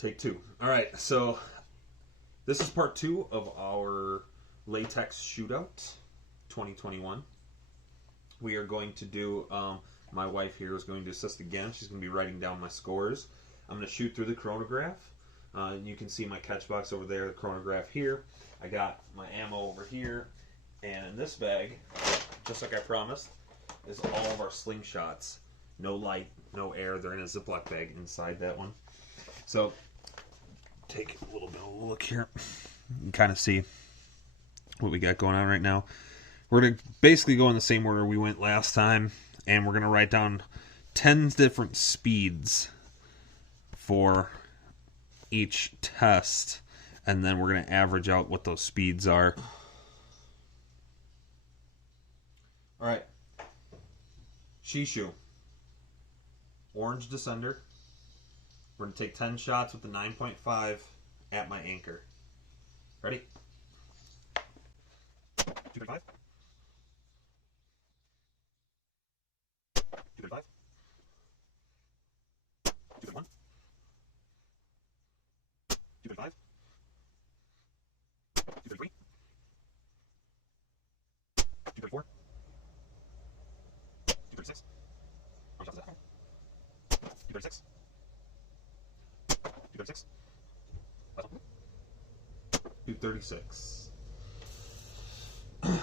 Take two. All right, so this is part 2 of our latex shootout 2021. We are going to do, my wife here is going to assist again. She's going to be writing down my scores. I'm going to shoot through the chronograph. You can see my catch box over there, the chronograph here. I got my ammo over here. And in this bag, just like I promised, is all of our slingshots. No light, no air. They're in a Ziploc bag inside that one. So, take a little bit of a look here. You can kind of see what we got going on right now. We're going to basically go in the same order we went last time, and we're going to write down 10 different speeds for each test, and then we're going to average out what those speeds are. All right. Shishu. Orange descender. We're going to take 10 shots with the 9.5 at my anchor. Ready? 235. 235. 231. 235. 233. 234. 236. How much is that? 236. 236. Last one. 236.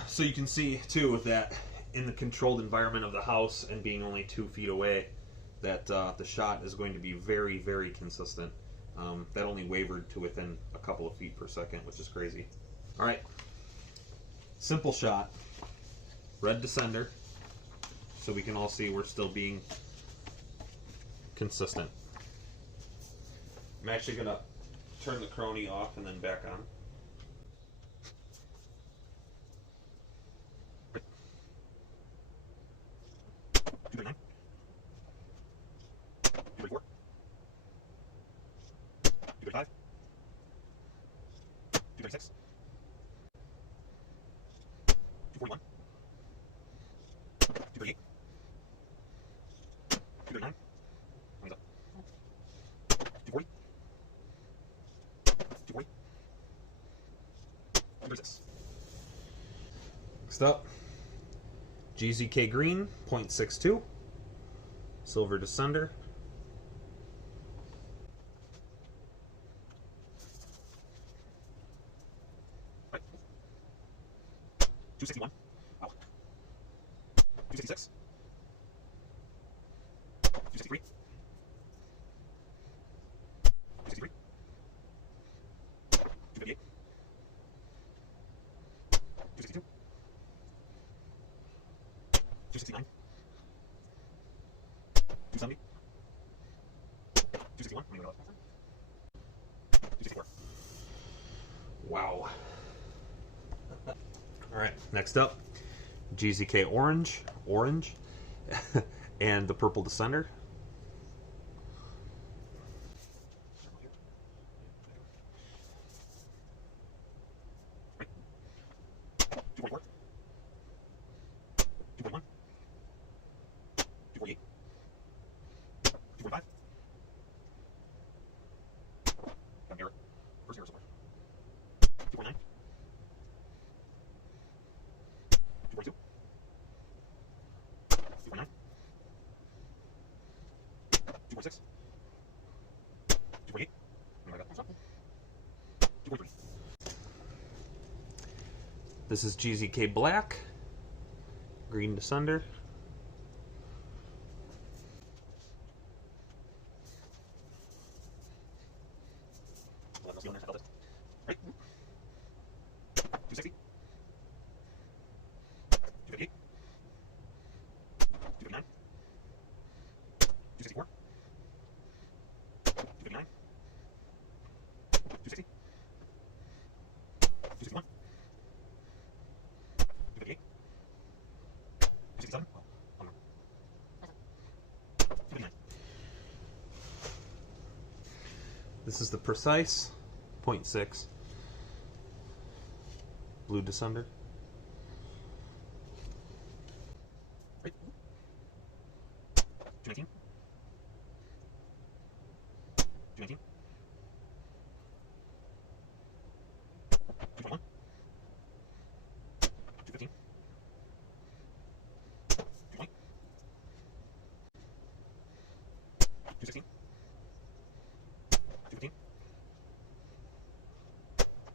So you can see, too, with that, in the controlled environment of the house and being only 2 feet away, that the shot is going to be very, very consistent. That only wavered to within a couple of feet per second, which is crazy. All right. Simple shot. Red descender. So we can all see we're still being consistent. I'm actually going to turn the chrony off and then back on. 239. 234. 235. 236. 241. 238. 239. 240. 240. 236. Next up, GZK Green, 0.62. Silver Descender. Right. 261. Wow. 266. 263. 263. 258. 262. 269. 270. 261. 264. Wow. Alright, next up, GZK Orange, and the Purple Descender. Right. 244. 241. 248. 245. Down here. First here somewhere. 249. 242. 249. 246. 248. Oh my God. 243. This is GZK Black. Green Descender. Right. 260. 258. 259. 264. 259. 260. 261. 258. 267. 259. This is the precise 0.6 blue descender. Right. 219. 219.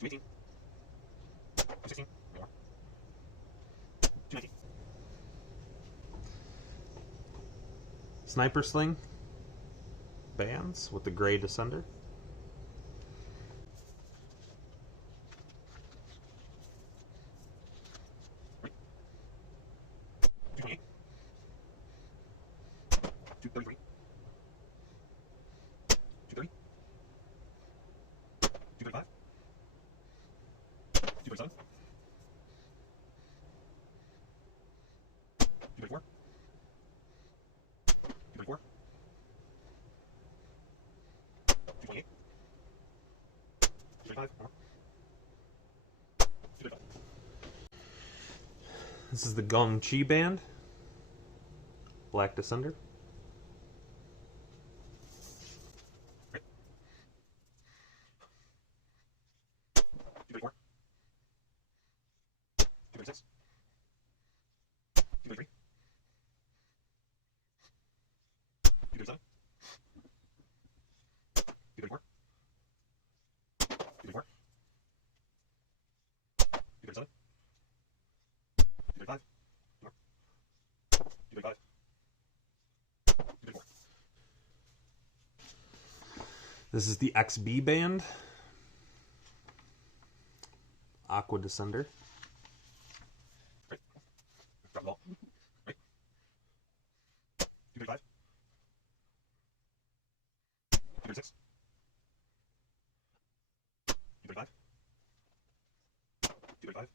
218. 216. More. 219. Sniper sling bands with the gray descender. 228. 233. 230. 235. 237. 234. 234. 228. 235. More. 235. This is the Gong Chi band. Black descender. 234. 236. 233. 237. 234. 234. 237. 235. 235. 234. This is the XB band. Aqua descender. Right. Drop the ball. Right. 235. 236. 235. 235.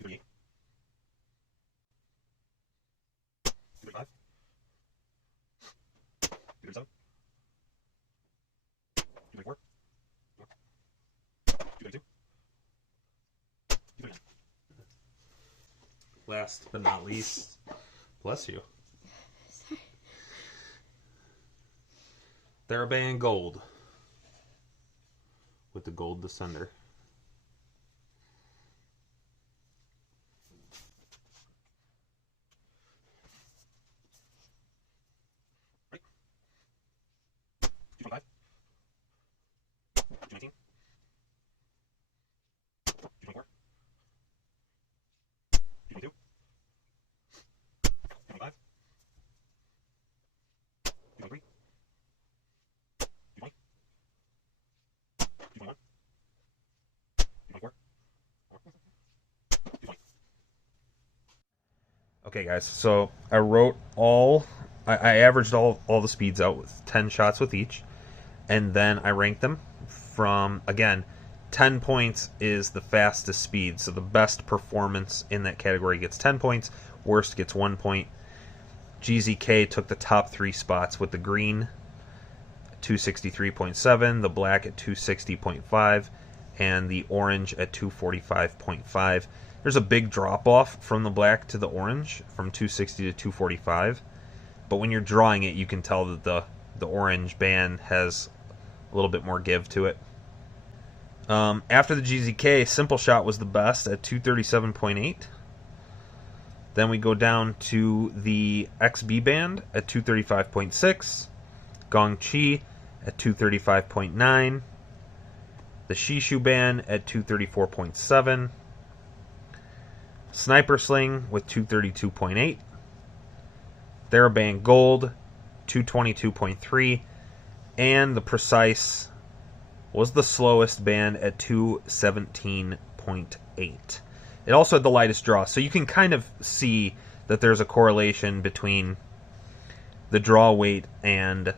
238. 235. 237. 234. 232. 239. Last but not least, bless you. Theraband Gold with the gold descender. Right. 225. 219. 224. 222. 225. 223. 220. 221. 224. 220. Okay, guys, so I wrote I averaged all the speeds out with 10 shots with each, and then I ranked them from, again, 10 points is the fastest speed, so the best performance in that category gets 10 points, worst gets 1 point. GZK took the top 3 spots with the green at 263.7, the black at 260.5, and the orange at 245.5. There's a big drop-off from the black to the orange, from 260 to 245, but when you're drawing it, you can tell that the orange band has a little bit more give to it. After the GZK, Simple Shot was the best at 237.8. Then we go down to the XB band at 235.6. Gong Chi at 235.9. The Shishu band at 234.7. Sniper Sling with 232.8. Theraband Gold 222.3. And the Precise was the slowest band at 217.8. It also had the lightest draw, so you can kind of see that there's a correlation between the draw weight and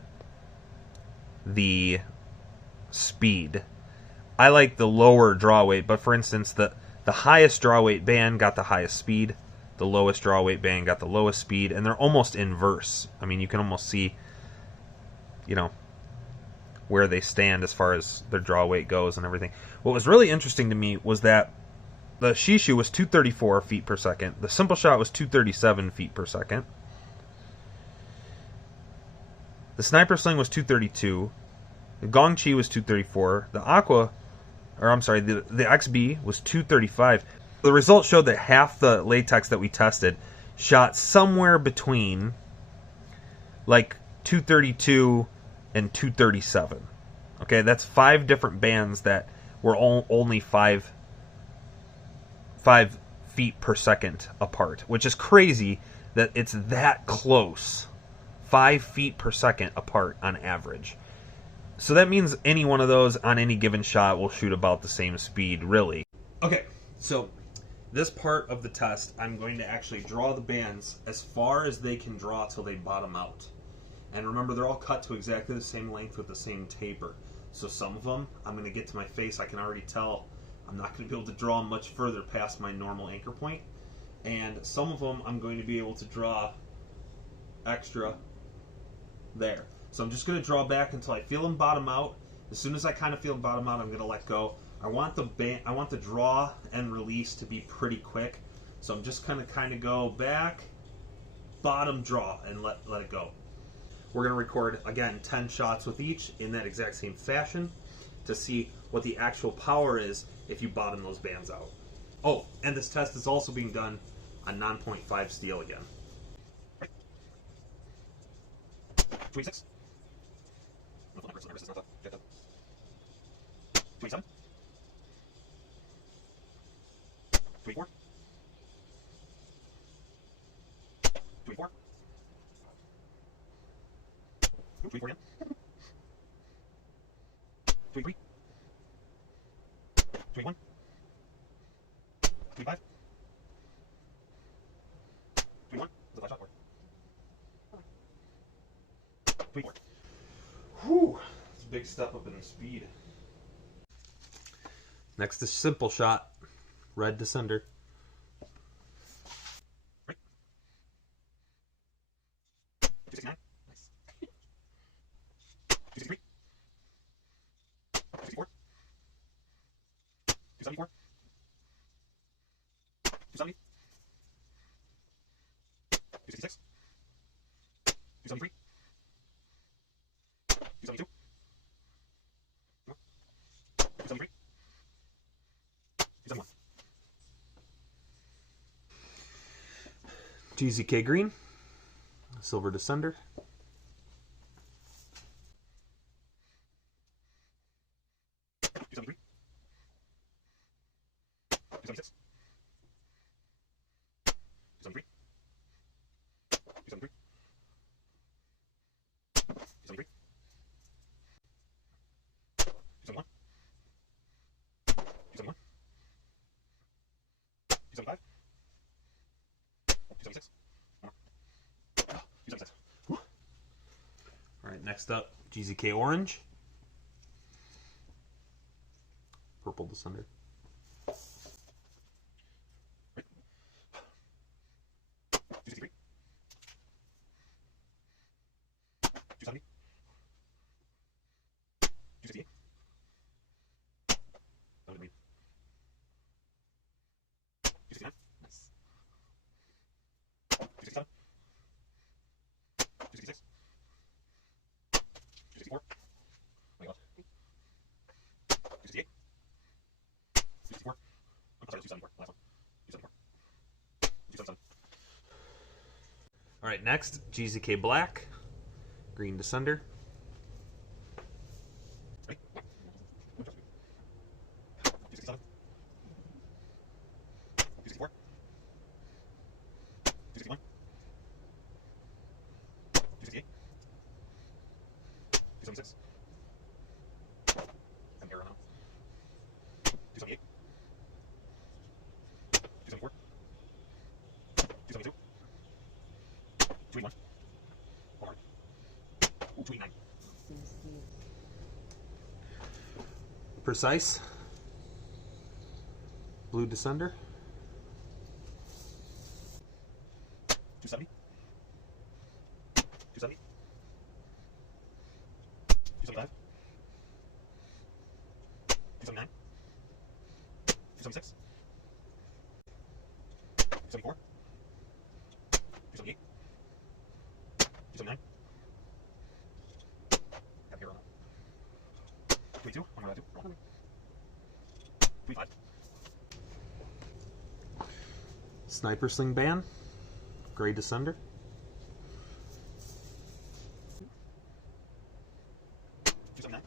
the speed. I like the lower draw weight, but for instance, the highest draw weight band got the highest speed, the lowest draw weight band got the lowest speed, and they're almost inverse. I mean, you can almost see, you know, where they stand as far as their draw weight goes and everything. What was really interesting to me was that the Shishu was 234 feet per second. The Simple Shot was 237 feet per second. The Sniper Sling was 232. The Gong Chi was 234. The XB was 235. The results showed that half the latex that we tested shot somewhere between like 232 and 237. Okay, that's 5 different bands that were only 5 feet per second apart, which is crazy that it's that close. 5 feet per second apart on average. So that means any one of those on any given shot will shoot about the same speed, really. Okay, so this part of the test, I'm going to actually draw the bands as far as they can draw till they bottom out. And remember, they're all cut to exactly the same length with the same taper. So some of them, I'm going to get to my face, I can already tell I'm not going to be able to draw them much further past my normal anchor point. And some of them, I'm going to be able to draw extra there. So I'm just going to draw back until I feel them bottom out. As soon as I kind of feel them bottom out, I'm going to let go. I want the draw and release to be pretty quick. So I'm just going to kind of go back, bottom, draw, and let it go. We're going to record, again, 10 shots with each in that exact same fashion to see what the actual power is if you bottom those bands out. Oh, and this test is also being done on 9.5 steel again. 26. 27. 24. 24. 24 again. 23. 21. 25. 21. Is the last shot for? 24. Whew. It's a big step up in the speed. Next is simple shot. Red Descender. Right. 269. Nice. 263. 264. 274. 270. 266. 273. 272. 273. 271. GZK Green. Silver Descender. 273. 276. 273. 273. 273. 271. 271. 275. 276. 276. Whew. All right, next up, GZK Orange. Purple Descender. Right. 263. 270. 268. 269. Nice. 267. 266. 264. Oh my god. 268. 264. I'm sorry, 274. Last one. 274. 277. Alright, next, GZK Black. Green Descender. Right. 267. 264. 261. 268. 276. I'm here now. 278. 274. 272. 281. Hold on. 289. Precise. Blue Descender. 270. 270. 275. 279. 276. 274. 278. 279. Got here on 22. I'm going to do 25. Sniper Sling Band. Gray Descender. 279.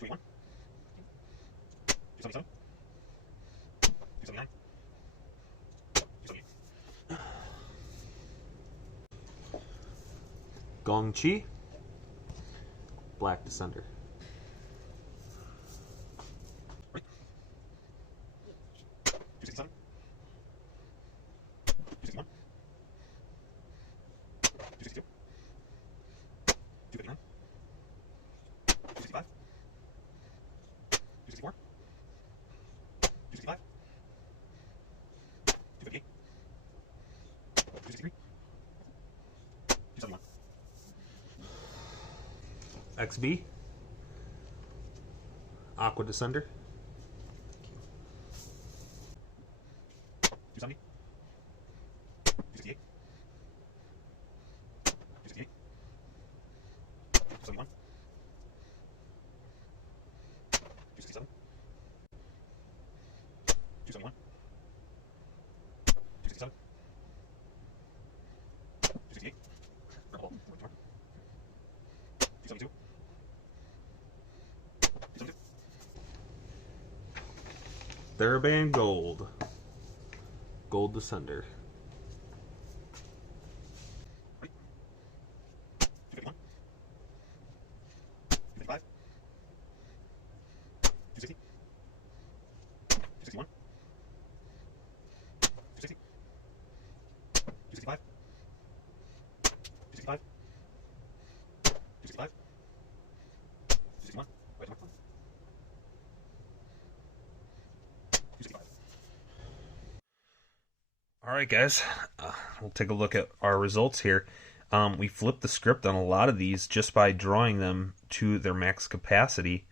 281. 277. 279. 278. Gong Chi. Black Descender. 267. 261. 262. 259. 265. 264. 265. 258. 263. 271. XB. Aqua Descender. 270. 268. 268. 271. 267. 271. 267. 268. 272. 272. Theraband Gold. Gold Descender. 251. 255. 260. 261. 260. 265. 265. 265. 261. Wait, 265. Alright guys, we'll take a look at our results here. We flipped the script on a lot of these just by drawing them to their max capacity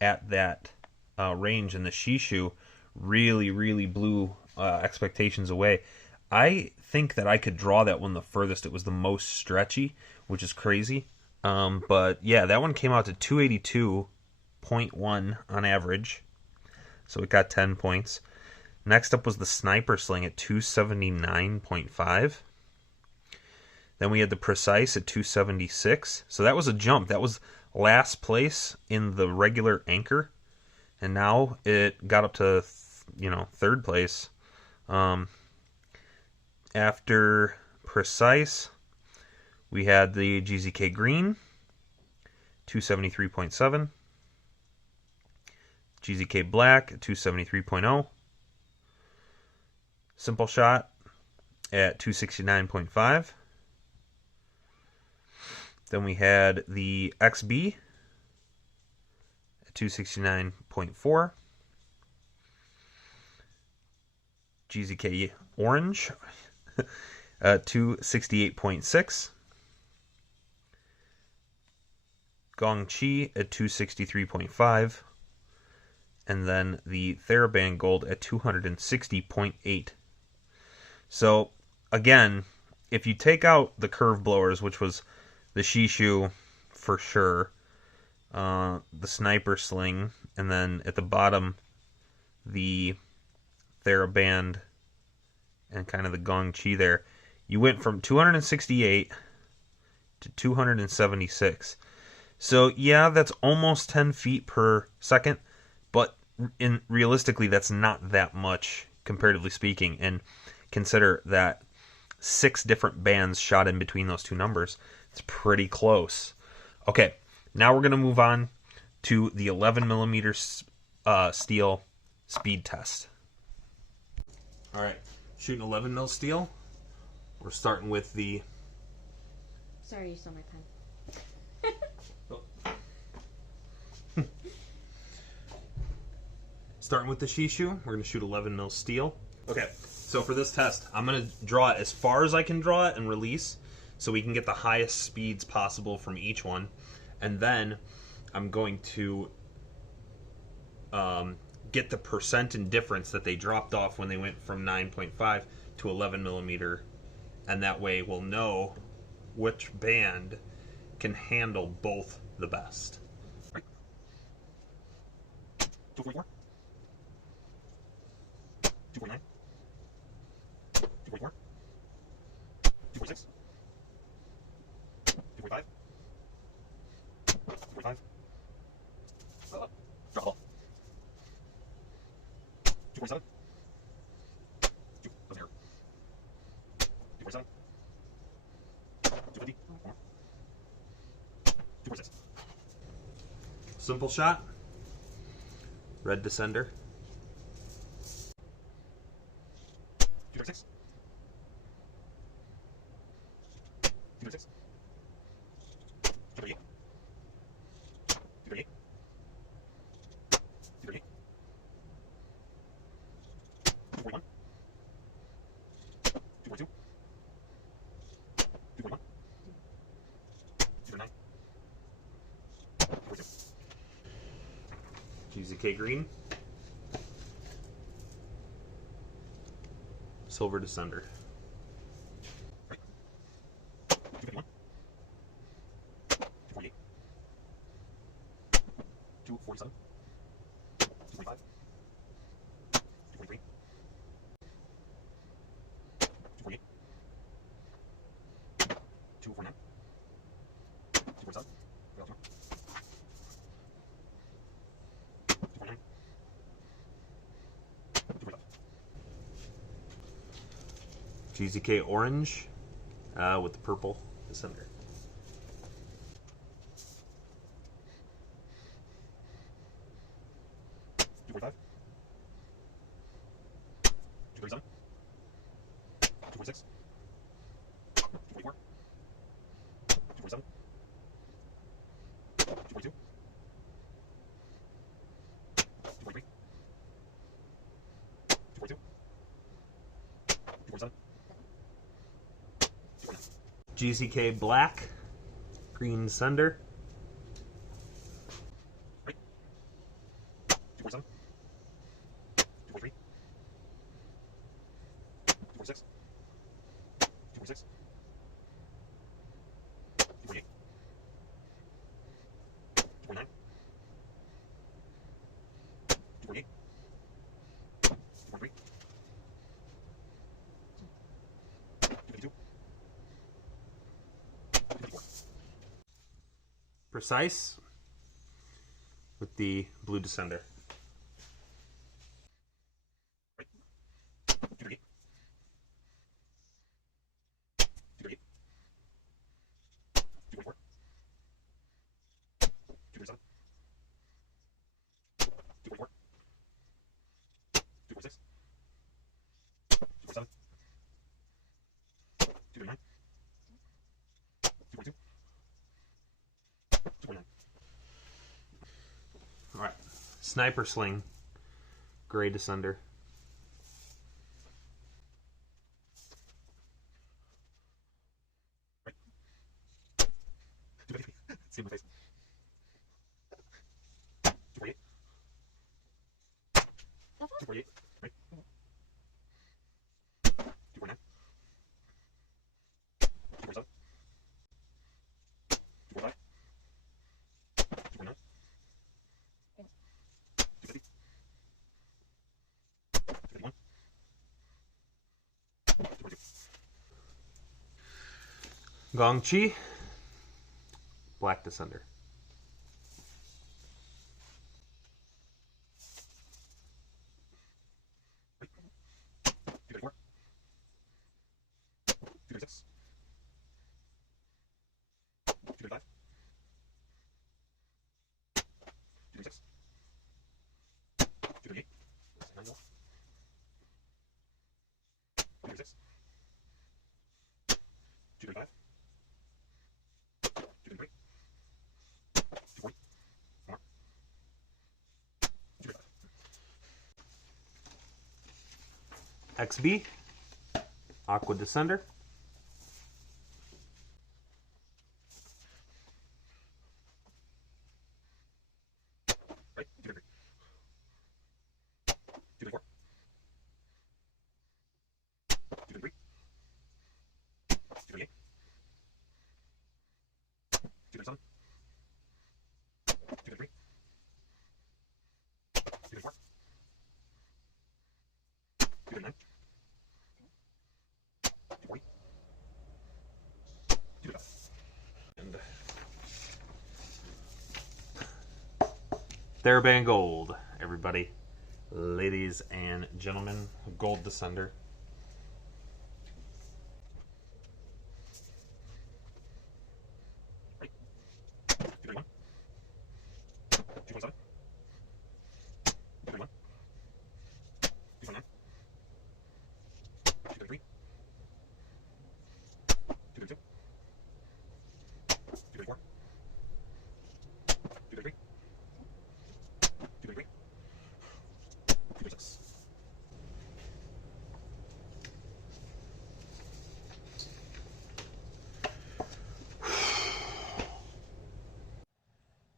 at that range, and the Shishu really blew expectations away. I think that I could draw that one the furthest. It was the most stretchy, which is crazy. But yeah, that one came out to 282.1 on average, so it got 10 points. Next up was the Sniper Sling at 279.5. Then we had the Precise at 276. So that was a jump. That was last place in the regular anchor. And now it got up to, third place. After Precise, we had the GZK Green, 273.7. GZK Black at 273.0. Simple Shot at 269.5. Then we had the XB at 269.4. GZK Orange at 268.6. Gong Chi at 263.5. And then the Theraband Gold at 260.8. So, again, if you take out the curve blowers, which was the Shishu for sure, the Sniper Sling, and then at the bottom, the Theraband and kind of the Gong Chi there, you went from 268 to 276. So, yeah, that's almost 10 feet per second, but realistically, that's not that much, comparatively speaking, and consider that 6 different bands shot in between those two numbers. It's pretty close. Okay, now we're going to move on to the 11mm steel speed test. All right, shooting 11mm steel. We're starting with the... Sorry, you stole my pen. Starting with the Shishu, we're going to shoot 11mm steel. Okay, so for this test, I'm going to draw it as far as I can draw it and release, so we can get the highest speeds possible from each one. And then I'm going to get the percent in difference that they dropped off when they went from 9.5 to 11mm, and that way we'll know which band can handle both the best. Right. 244. 249. 244. 246. 245. 245. 247. 2 here. 247. 250. 246. Simple shot. Red Descender. 236. 236. 238. 238. 238. 241. 242. 241. 239. 242. GZK Green. Silver Descender. 251. 248. 247. 245. 243. 248. 249. 247. 249. 245. GZK Orange with the purple Descender. 245. 237. 246. 244. 247. 242. 243. 242. 247. 249. GZK Black, Green Descender. 247. 243. 246. 246. 248. 249. 248. 243. 252. 254. Precise with the blue Descender. 238. 238. 244. 247. 244. 246. 247. 239. 242. 249. Alright. Sniper Sling. Gray Descender. 250. See my face. 248. 248. Right. 249. 247. 245. 249. 250. 251. 242. Gong Chi. Black Descender. 234. 236. 235. 236. 238. 236. 235. 233. 240. More. 235. XB. Aqua Descender. 233. 234. 233. 238. 237. 233. 234. 239. 240. 235. And Theraband Gold, everybody. Ladies and gentlemen, Gold Descender.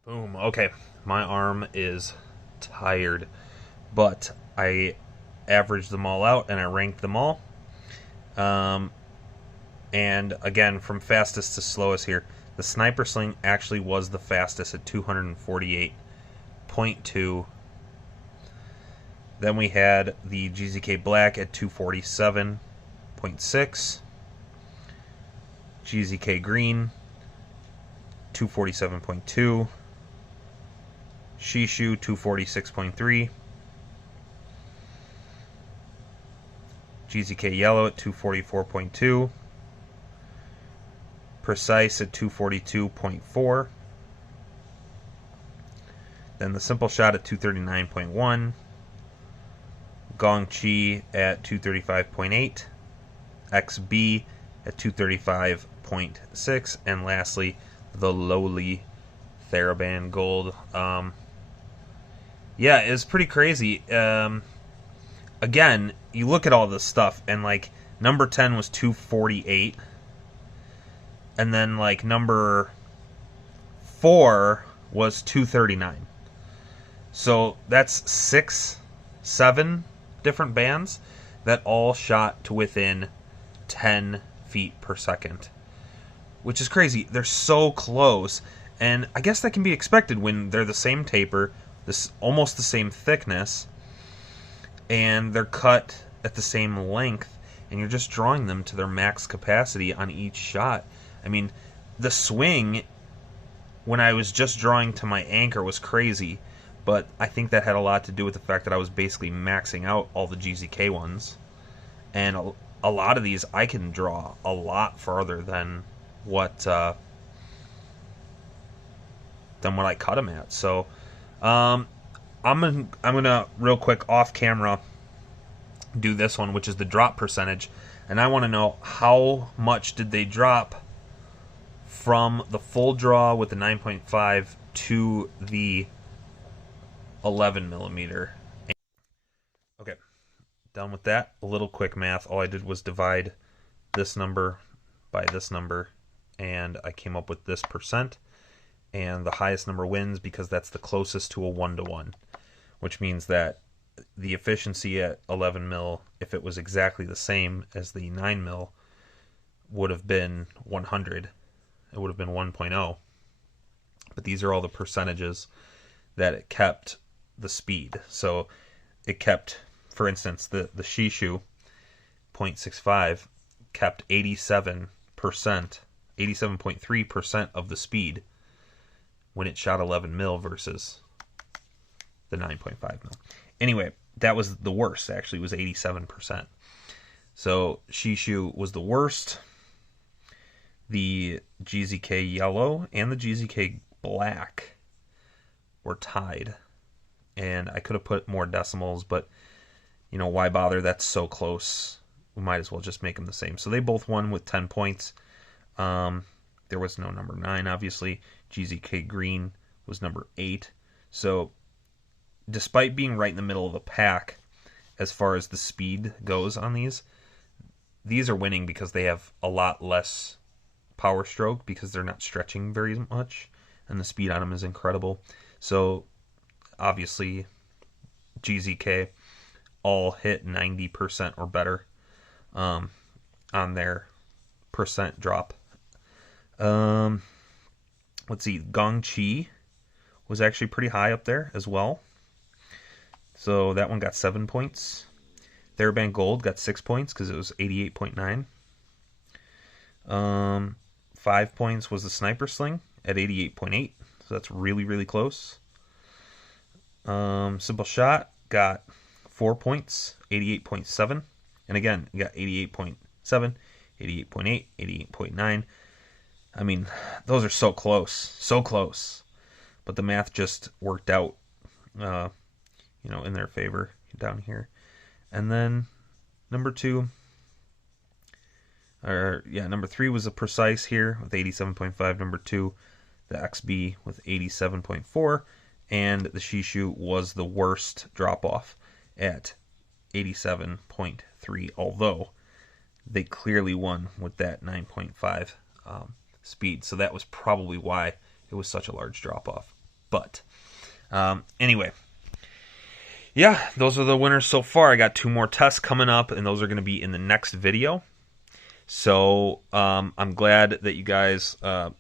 Boom. Okay, my arm is tired, but I averaged them all out and I ranked them all. And again, from fastest to slowest here, the Sniper Sling actually was the fastest at 248.2. Then we had the GZK Black at 247.6. GZK Green, 247.2. Shishu, 246.3. GZK Yellow at 244.2. Precise at 242.4. Then the Simple Shot at 239.1. Gong Chi at 235.8. XB at 235.6. And lastly, the lowly TheraBand Gold. Yeah, it's pretty crazy. Again, you look at all this stuff, and like number 10 was 248, and then like number 4 was 239. So that's 6, 7 different bands that all shot to within 10 feet per second, which is crazy. They're so close, and I guess that can be expected when they're the same taper, this almost the same thickness, and they're cut at the same length, and you're just drawing them to their max capacity on each shot. I mean, the swing when I was just drawing to my anchor was crazy, but I think that had a lot to do with the fact that I was basically maxing out all the GZK ones, and a lot of these I can draw a lot farther than what I cut them at. So I'm gonna real quick off camera do this one, which is the drop percentage, and I want to know how much did they drop from the full draw with the 9.5 to the 11 millimeter. Okay, done with that. A little quick math. All I did was divide this number by this number, and I came up with this percent. And the highest number wins because that's the closest to a 1-to-1, which means that the efficiency at 11 mil, if it was exactly the same as the 9 mil, would have been 100. It would have been 1.0. But these are all the percentages that it kept the speed. So it kept, for instance, the Shishu 0.65 kept 87%, 87.3% of the speed when it shot 11 mil versus the 9.5 mil. Anyway, that was the worst, actually. It was 87%. So Shishu was the worst. The GZK Yellow and the GZK Black were tied. And I could have put more decimals, but, you know, why bother? That's so close. We might as well just make them the same. So they both won with 10 points. There was no number 9, obviously. GZK Green was number 8. So, despite being right in the middle of the pack, as far as the speed goes on these are winning because they have a lot less power stroke because they're not stretching very much, and the speed on them is incredible. So, obviously, GZK all hit 90% or better on their percent drop. Let's see, Gong Chi was actually pretty high up there as well. So that one got 7 points. TheraBand Gold got 6 points because it was 88.9. 5 points was the Sniper Sling at 88.8. So that's really, really close. Simple Shot got 4 points, 88.7. And again, you got 88.7, 88.8, 88.9. I mean, those are so close, so close. But the math just worked out, you know, in their favor down here. And then number 3 was a precise here with 87.5. Number 2, the XB with 87.4. And the Shishu was the worst drop-off at 87.3, although they clearly won with that 9.5 speed. So that was probably why it was such a large drop-off. But anyway, yeah, those are the winners so far. I got 2 more tests coming up, and those are going to be in the next video. So I'm glad that you guys hung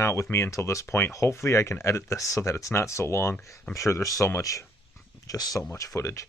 out with me until this point. Hopefully I can edit this so that it's not so long. I'm sure there's so much footage.